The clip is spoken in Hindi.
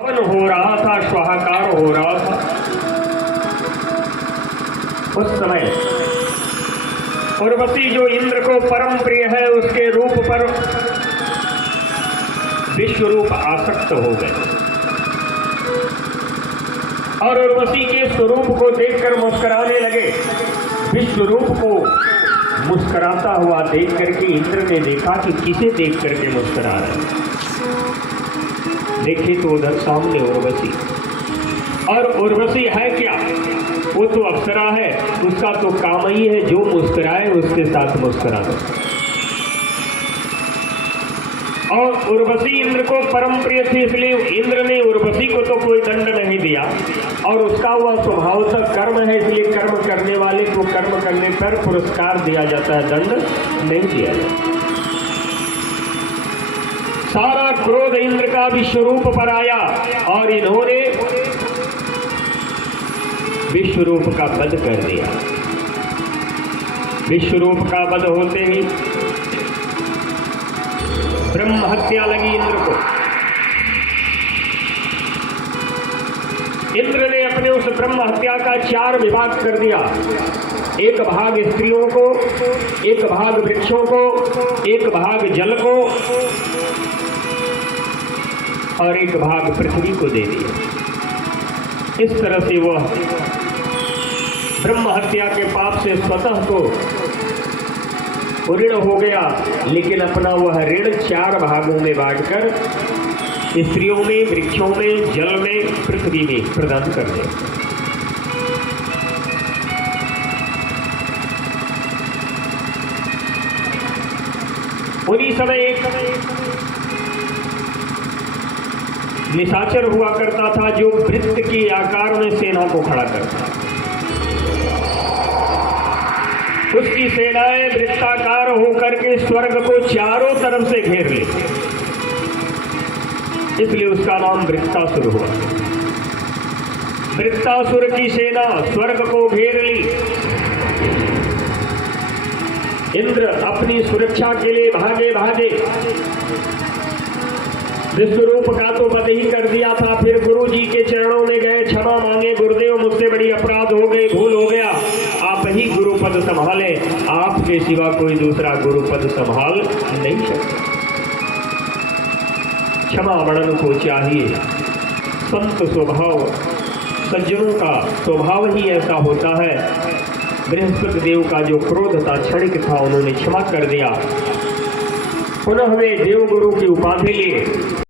हवन हो रहा था, स्वाहाकार हो रहा था। उस समय उर्वशी जो इंद्र को परम प्रिय है, उसके रूप पर विश्वरूप आसक्त हो गए और उर्वशी के स्वरूप को देखकर मुस्कुराने लगे। विश्वरूप को मुस्कुराता हुआ देख करके इंद्र ने देखा कि किसे देख करके मुस्कुरा रहे। देखे तो उधर सामने उर्वशी, और उर्वशी है क्या? वो तो अप्सरा है, उसका तो काम ही है जो मुस्कुराए उसके साथ मुस्कुरा दो। और उर्वशी इंद्र को परम प्रिय थी, इसलिए इंद्र ने उर्वशी को तो कोई दंड नहीं दिया, और उसका वह स्वभावतः कर्म है, इसलिए कर्म करने वाले को कर्म करने पर पुरस्कार दिया जाता है, दंड नहीं दिया जाता। सारा क्रोध इंद्र का विश्वरूप पर आया और इन्होंने विश्वरूप का वध कर दिया। विश्वरूप का वध होते ही ब्रह्म हत्या लगी इंद्र को। इंद्र ने अपने उस ब्रह्म हत्या का 4 विभाग कर दिया। एक भाग स्त्रियों को, एक भाग वृक्षों को, एक भाग जल को और एक भाग पृथ्वी को दे दिया। इस तरह से वह ब्रह्म हत्या के पाप से स्वतः तो ऋण हो गया, लेकिन अपना वह ऋण 4 भागों में बांटकर स्त्रियों में, वृक्षों में, जल में, पृथ्वी में प्रदान कर दिया। उन्हीं समय एक निशाचर हुआ करता था जो वृत्त के आकार में सेना को खड़ा करता। उसकी सेनाएं वृत्ताकार होकर के स्वर्ग को चारों तरफ से घेर लेती, इसलिए उसका नाम वृत्तासुर हुआ। वृत्तासुर की सेना स्वर्ग को घेर ली। इंद्र अपनी सुरक्षा के लिए भागे भागे, विश्वरूप का तो वध ही कर दिया था, फिर गुरु जी के चरणों में गए, क्षमा मांगे, गुरुदेव मुझसे बड़ी अपराध हो गई, भूल हो गया, आप ही गुरुपद संभाले, आपके सिवा कोई दूसरा गुरुपद संभाल नहीं सकता। क्षमा वर्णन को चाहिए। संत स्वभाव, सज्जनों का स्वभाव ही ऐसा होता है। बृहस्पति देव का जो क्रोध था, क्षणिक था, उन्होंने क्षमा कर दिया। पुनः वे देवगुरु की उपाधि लिए